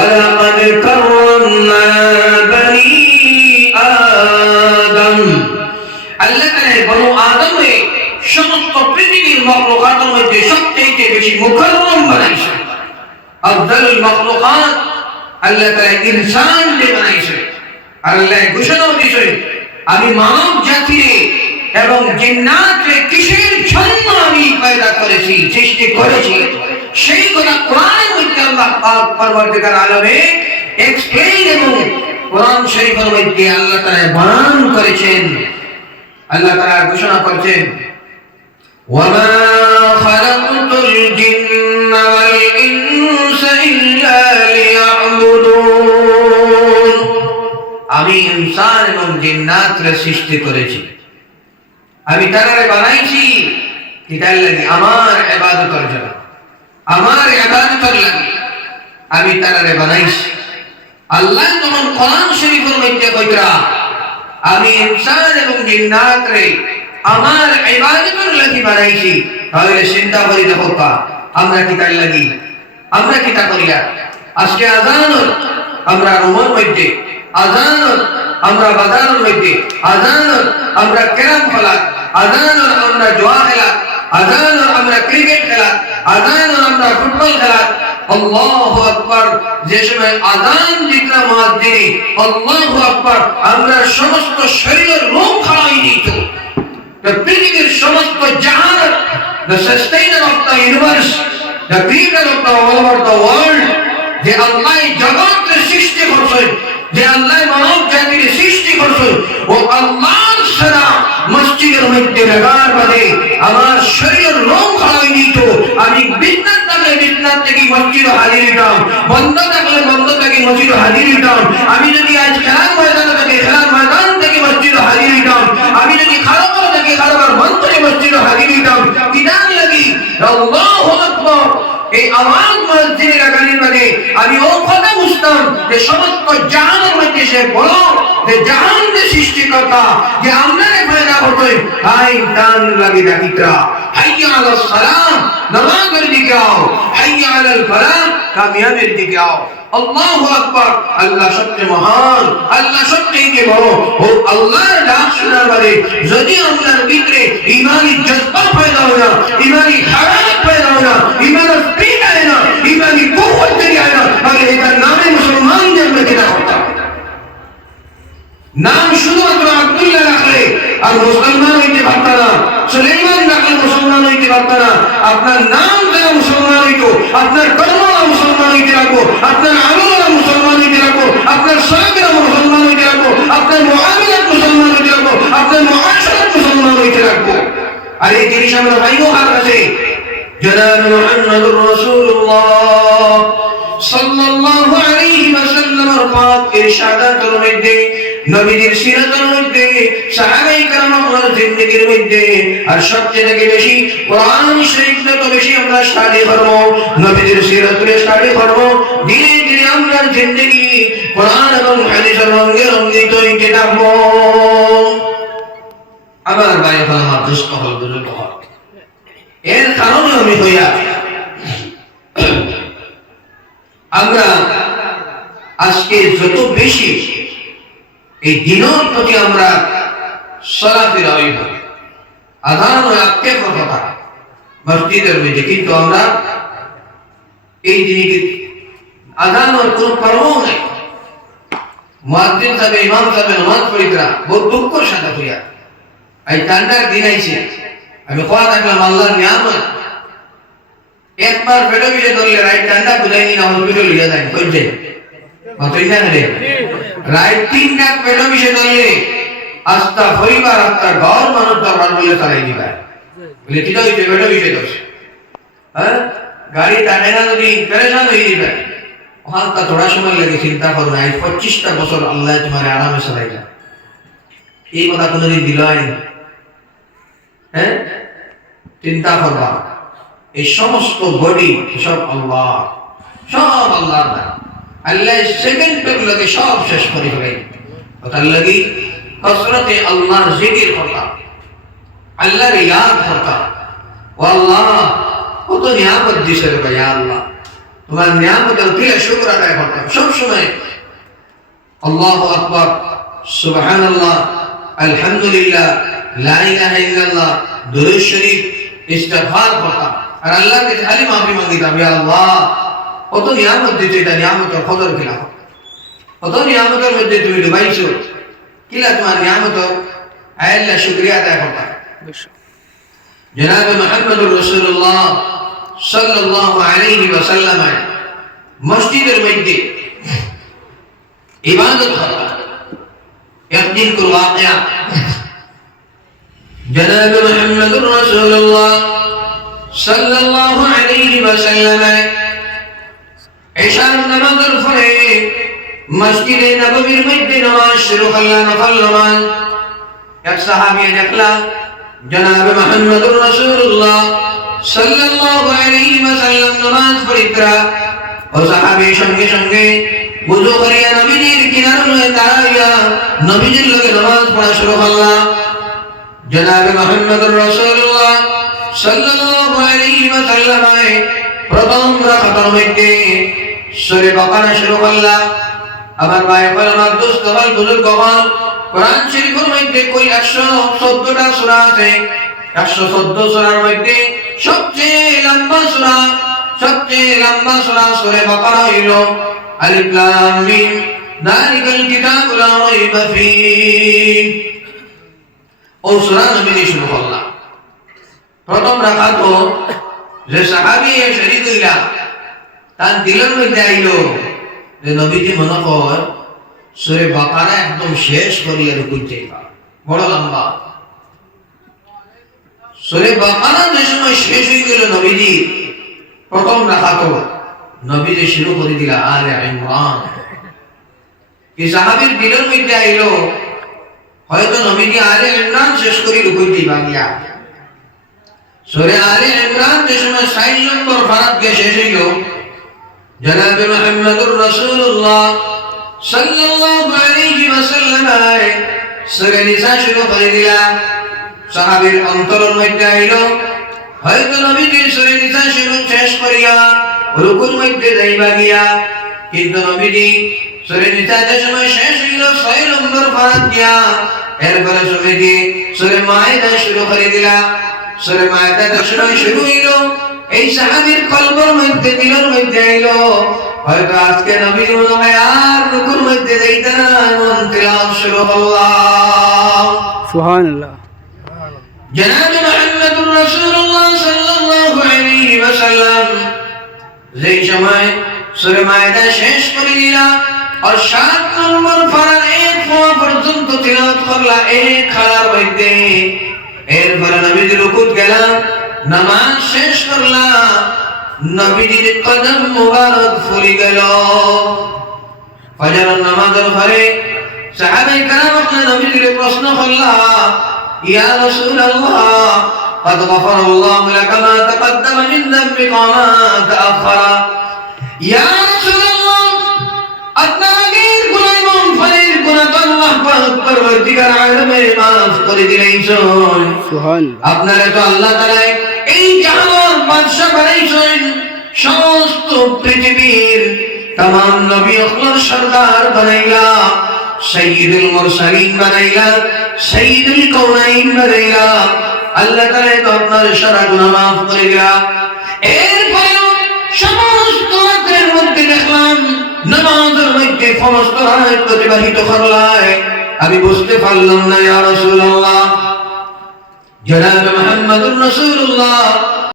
ওয়ালাকাদ কাররামনা বনি আদম। আল্লাহ তাআলা বনু আদমে সমস্ত পৃথিবীর মাখলুকাতের মধ্যে সবচেয়ে বেশি মুকাররম বানাইছেন। আফদালুল মাখলুকাত আল্লাহ তাআলা ইনসানকে বানাইছেন। আল্লাহ ঘোষণা দিয়েছেন, আমি মানব জাতিকে এবং জিন্নাতকে কিসের জন্য আমি পয়দা করেছি, সৃষ্টি করেছি, সেই কথা কোরআনের মধ্যে আল্লাহ পাক পরবর্তীকার আলমে এক্সপ্লেইন এবং কোরআন শরীফের মধ্যে আল্লাহ তাআলা বয়ান করেছেন। আল্লাহ তাআলা ঘোষণা করেছেন, ওয়ামা খালাকতুল জিন্না ওয়াল ইনসা ইল্লা লিয়াবুদুন। আমি ইনসান এবং জিন্নাতকে সৃষ্টি করেছি, আমি তারারে বানাইছি কিতার লাগি, আমার ইবাদতের জন্য, আমার ইবাদতের লাগি আমি তারারে বানাইছি। আল্লাহ যখন কোরআন শরীফের মধ্যে কইরা আমি ইনসান এবং জিন্নাতরে আমার ইবাদতের লাগি বানাইছি, তাহলে চিন্তা করি দেখো আমরা কিতার লাগি, আমরা কিতা করিয়া আজকে আযান আমরা রুমের মধ্যে, আযান আমরা বাজারের মধ্যে, আযান আমরা ক্যারাম খেলা, আযান আমরা জুয়া খেলা, আযান আমরা ক্রিকেট খেলা, আযান আমরা ফুটবল খেলা। আল্লাহু আকবার। যে সময় আযান দিতা মুয়াজ্জিন আল্লাহু আকবার, আমরা সমস্ত শরীরের রোগ খাওয়াই দিত। The পৃথিবীর সমস্ত জাহান, the sustainer of the universe, the creator of the all over the world, যে আল্লাহ জগতের সৃষ্টি করছেন, যে আল্লাহ মানব জাতির সৃষ্টি করছেন, ও আল্লাহর সারা মসজিদের মধ্যে লাগার বাদে আমার শরীরের রোগ খাওয়াই দিত। আমি বিজনেস থাকলে বিজনেস থেকে মসজিদে হাজির হইতাম, বন্ধ থাকলে বন্ধ থেকে মসজিদে হাজির হইতাম। আমি যদি আজ খেলার ময়দানে থাকি খেলার ময়দান থেকে মসজিদে হাজির হইতাম। আমি যদি খারাপ থেকে খারাপ মন থেকে মসজিদে হাজির হইতাম। কিতাব লাগি আল্লাহু আকবার। এই আওয়াজ মসজিদে লাগানোর মানে আমি ও কথা বুঝতাম যে সমস্ত জাহানের মধ্যে সে বড়, যে জাহানের সৃষ্টিকর্তা, যে আমরা পয়দা করতে তাই দান লাগি ডাকিতরা। হাইয়া আলাস সালাম, নামাজের দিকে আও। হাইয়া আলাল ফালাহ, কামিয়াবের দিকে আও। আল্লাহু আকবার। আল্লাহ সবচেয়ে মহান, আল্লাহ সবচেয়ে বড়। ও আল্লাহর ডাক শোনার পরে যদি আপনার ভিতরে ঈমানি জজ্বা পয়দা হয় না, ঈমানি হারাত পয়দা হয় না, ঈমানের স্পিড হয় না, ঈমানি কুওয়াত তৈরি হয় না, তাহলে এটার নামে মুসলমান জন্মে কিনা হতো। নাম শুধুমাত্র আব্দুল্লাহ রাখলে আর মুসলমান হইতে পারত না, সুলাইমান রাখলে মুসলমান হইতে পারত না। আপনার নাম যারা মুসলমান হইতো, আপনার কর্মরা মুসলমান হইতে রাখবো, আপনার আমলরা মুসলমান হইতে রাখবো, আপনার সালাতেরা মুসলমান হইতে রাখবো, আপনার মুআমালাত মুসলমান হইতে রাখবো, আপনার মুআশারাত মুসলমান হইতে রাখবো। আর এই জিনিস আমরা পাইবো কার কাছে? জনাব মুহাম্মদুর রাসূলুল্লাহ সাল্লাল্লাহু আলাইহি ওয়াসাল্লামের পাক ইরশাদাতের মধ্যে, নবীর সিরাতের মধ্যে, সাহাবায়ে কেরামের জিন্দেগির মধ্যে। আর সবচেয়ে বেশি কোরআন শরীফে তো বেশি আমরা স্টাডি করব, নবীর সিরাতের স্টাডি করব। ধীরে ধীরে আমরা জিন্দেগি কোরআন এবং হাদিসের রঙে রঙিত হইতে থাকবো। আমার ভাই আমার দোস্ত হল দুর্গ হল, এর কারণে আমি হইয়া আমরা আজকে যত বেশি এই দিনের প্রতি আমরা সলাফেরা হইব, আযান রাখতে কথা মসজিদের মধ্যে, কিন্তু আমরা এই দিনে আযানের কোনো পরোয়া নাই। মুয়াজ্জিন সাহেব, ইমাম সাহেব নামাজ পড়িতরা বহুত দুঃখের সাথে হইয়া এই ঠান্ডার দিন আইছে। আমি কোয়া থাকলাম আল্লাহর নিয়ামত, একবার পেটো বিষে ধরলে রাইট ঠান্ডা বুঝাই নি না হসপিটাল লিয়ে যায় কইছে অতই না রে রাইট 3 ডাক পেটো বিষে ধরলে আস্তা পরিবার আস্তা ঘর মানুষ দরবার বলে চালাই দিবা বলে কি হইছে পেটো বিষে ধরছে। হ্যাঁ, গাড়ি টানে না যদি পেরেশান হয়ে যাবে। ওখানটা থোড়া সময় লাগে, চিন্তা করো না 25টা বছর আল্লাহ তোমার আরামে চালাইলা, এই কথা কোনোদিন দিল আইন? হ্যাঁ, চিন্তা করবা এই সমস্ত বডি সব আল্লাহ, সব আল্লাহর দান। আল্লাহ সেকেন্ডের লগে সব শেষ করে ফেলে। ওটার লাগি কসরতে আল্লাহর জিকির করতাম, আল্লাহর ইয়াদ করতাম। ও আল্লাহ কত নিয়ামত দিছে রে ভাই, আল্লাহ তোমার নিয়ামতের দিলে শুকর আদায় করতাম সব সময়। আল্লাহু আকবার, সুবহানাল্লাহ, আলহামদুলিল্লাহ, লা ইলাহা ইল্লাল্লাহ, দুরূদ শরীফ, ইস্তিগফার করতাম। আর আল্লাহর কাছে খালি মাফি মাগিতাম, ইয়া আল্লাহ কত নিয়ামত দিতে, এটা নিয়ামতের কদর কিলা, কত নিয়ামতের মধ্যে তুমি ডুবাইছো, কিলা তোমার নিয়ামত আল্লাহ শুকরিয়া আদায় করতাম। জনাব মুহাম্মদুর রাসূলুল্লাহ সাল্লাল্লাহু আলাইহি ওয়াসাল্লাম মসজিদের মধ্যে ইবাদত করতেন। একদিন কোন ওয়াকিয়া, জনাব মুহাম্মদুর রাসূলুল্লাহ সাল্লাল্লাহু আলাইহি ওয়াসাল্লাম ইশার নামাজের পরে মসজিদে নববীর মধ্যে নামাজ শুরু করলেন, নফল নামাজ। এক সাহাবী দেখলা জনাব মুহাম্মদুর রাসূলুল্লাহ সাল্লাল্লাহু আলাইহি ওয়াসাল্লাম নামাজ পড়িতরা, ও সাহাবী সঙ্গে সঙ্গে ওযু করিয়া নবীজির কিনারে দাঁড়াইয়া নবীজির লগে নামাজ পড়া শুরু করলা। জনাব মুহাম্মদুর রাসূলুল্লাহ সাল্লাল্লাহু আলাইহি ওয়াসাল্লাম প্রথম রাকাতের মধ্যে সূরা বাকারা শুরু করলা। আমার ভাই বল, আমার দোস্ত বল, বুজুর্গ বল, কোরআন শরীফের মধ্যে কই 114টা সূরা আছে। 114 সূরার মধ্যে সবচেয়ে লম্বা সূরা সূরা বাকারা হইল আলিফ লাম মিম যালিকাল কিতাবু লা রাইবা ফীহ। ও সূরা নবী শুরু করলা। প্রথম রাকাত যে সাহাবী শরীক হইলা, তার দিলের মধ্যে আইলো যে নবীজি মনে কর সূরা বাকারা একদম শেষ করিয়া রুকুতে, বড় লম্বা সূরা বাকারা। যে সময় শেষ হয়ে গেল নবীজি প্রথম রাকাত, নবীজি শুরু করে দিলা আলে ইমরান। কি সাহাবীর দিলের মধ্যে আইলো হয়তো নবীজি আলে ইমরান শেষ করে রুকুতে বাগিয়া। সূরা আলে ইমরান যে সময় 60 নম্বর পারা গিয়ে শেষ হইল, জনাব মুহাম্মদুর রাসূলুল্লাহ সাল্লাল্লাহু আলাইহি ওয়াসাল্লাম সূরা নিসা শুরু করে দিলা। সাহাবীর অন্তরের মধ্যে আইলো হয়তো নবীজি সূরা নিসা শুরু শেষ করিয়া রুকুর মধ্যে যাইবা গিয়া, কিন্তু নবীজি সূরা নিসা যে সময় শেষ হইল 6 নম্বর পারা গিয়া, এরপরে নবীজি সূরা মায়েদা শুরু করে দিলা। সূরা মায়েদা যে সময় শুরু হইল, এই সাহাবীর কলবের মধ্যে, দিলের মধ্যে আইলো হয়তো আজকে নবী মনে হয় আর রুকুর মধ্যে যাইতে না, এমন তিলাওয়াত শুরু আল্লাহ সুবহানাল্লাহ। জনাব মুহাম্মদুর রাসূলুল্লাহ সাল্লাল্লাহু আলাইহি ওয়াসাল্লাম যেই সময় সূরা মায়েদা শেষ করে দিলা আর 7 নম্বর পারা এক পারা পর্যন্ত তিলাওয়াত করলা এক খালার মধ্যে, এরপরে নবীজি রুকুত গেলা, নামাজ শেষ করলা, নবীজির কদম মুবারক ফুলি গেল। ফজরের নামাজের পরে সাহাবায়ে কেরাম নবীজির প্রশ্ন করলা, ইয়া রাসূলুল্লাহ قد غفر الله لك ما تقدم من ذنبك وما تأخر। ইয়া রাসূলুল্লাহ, আপনার আগের গুনাহ এবং পরের গুনাহ আল্লাহ পাক পরবর্তীকার আলমে মাফ করে দিলেন। সুবহানাল্লাহ। আপনারা তো আল্লাহ তাআলা এই জাহানের বাদশা বানাইছেন, সমস্ত পৃথিবীর तमाम নবী আখলার সরদার বানাইলা, সাইয়্যিদুল মুরসালিন বানাইলা, সাইয়্যিদুল কাউনাইন বানাইলা। আল্লাহ তাআলা তো আপনার সারা গুনাহ মাফ করে দিলা। এরপরে সমস্ত রাতের মধ্যে দেখলাম নামাজের মধ্যে সমস্ত রাত অতিবাহিত করলাই, আমি বুঝতে পারলাম না ইয়া রাসূলুল্লাহ। জনাব মুহাম্মদুর রাসূলুল্লাহ